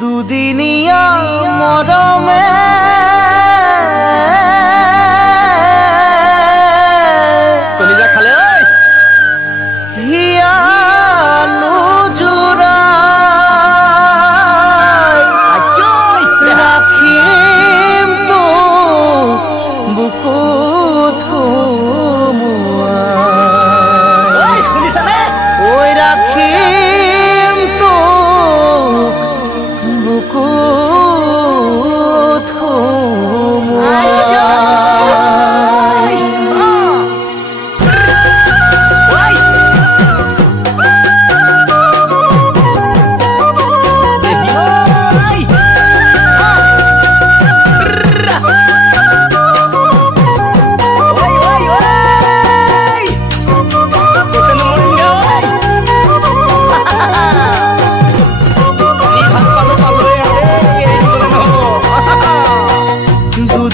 দুদিনিয়া মরমে কলিজা খালে হিয়ালু জোড়া রাখিম তো বুকুত ওই রাখিম তো বুকুত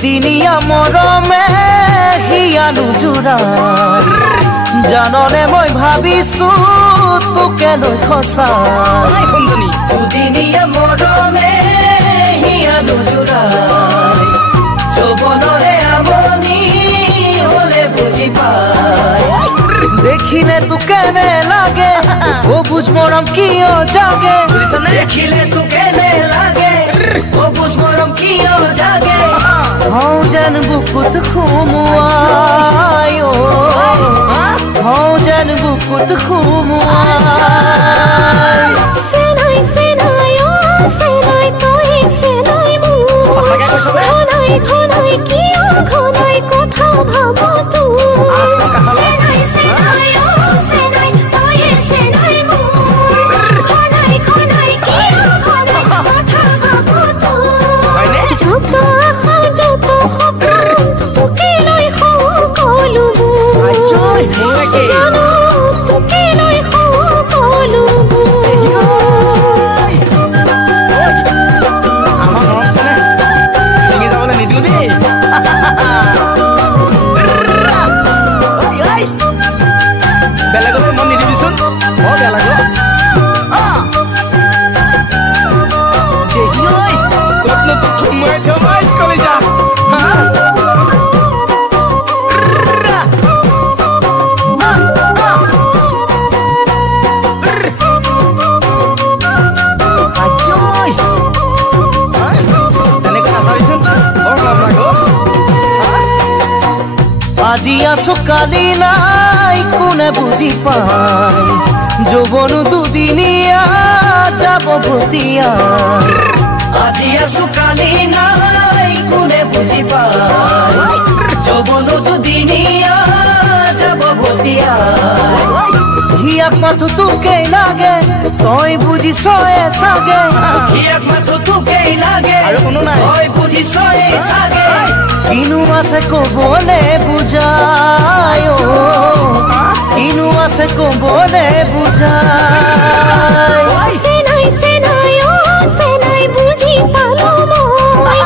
দুদিনিয়া মরমে হিয়ালু জোড়া জাননে মই ভাবিছো তোকে লৈ খসা দুদিনিয়া মরমে হিয়ালু জোড়া যৌবনরে আমনি হলে বুঝি পাই দেখিলে তো কেনে লাগে ও বুঝ মরম কিয় জাগে দেখিলে তো কেনে লাগে ও বুঝ মরম কিয় জাগে হও যেন বুকুত খুমুয়াই হও যেন বুকুত খুমুয়াই সেনাই সেনাই ও সেনাই তুই সেনাই মু খনাই খনাই কিয় খনাই কথা ভাবো তুই সেনাই সেনাই ও সেনাই তুই সেনাই মু খনাই খনাই কিয় খনাই কথা ভাবো তুই যত আশা যত সপোন তোকে লৈ সকলোবোৰ জানো তোকে লৈ বেলেগলৈ মন নিদিবিচোন মই বেয়া লাগিব ক'তনো তোক সোমাই থমাই কলিজা আজি আছো কালি নাই কোনে বুঝি পাই যৌবন দুদিনিয়া যাব ভতিয়া আজি আছো কালি নাই কোনে বুঝি পাই যৌবন দুদিনিয়া যাব ভতিয়া হিয়াক মাথো তোকে লাগে তই বুঝিছ চাগে হিয়াক মাথো তোকে লাগে আৰু কোনো নাই তই বুঝিছ চাগে কিনু আছে কবলে বুঝায় কিনু আছে কবলে বুঝায় সেনাই সেনাই ও সেনাই বুঝি পালো মই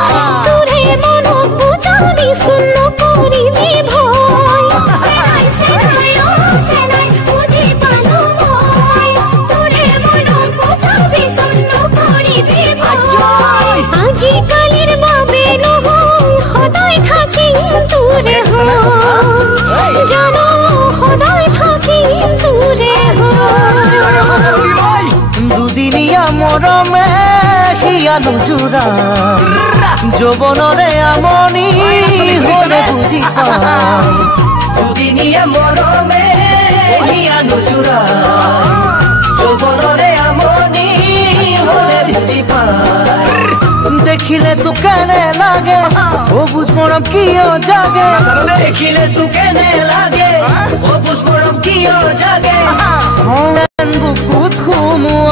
তোরে মনত বুঝাবি শূন্য করিবি ভয় সেনাই সেনাই ও সেনাই বুঝি পালো মই তোরে মনত বুঝাবি শূন্য করিবি ভয় আজি কালির বাবে নহয় সদায় থাকিম তোরে হয় জানো সদায় থাকিম তোরে হয় দুদিনিয়া মরমে হিয়ালু জোড়া যৌবনরে আমনি হলে বুঝি পাই দুদিনিয়া মরমে হিয়ালু জোড়া যৌবনরে আমনি হলে বুঝি পাই দেখিলে তো কেনে লাগে ও বুঝ মরম কিয় জাগে দেখিলে তো কেনে লাগে ও বুঝ মরম কিয় জাগে বুকুত খুমুয়া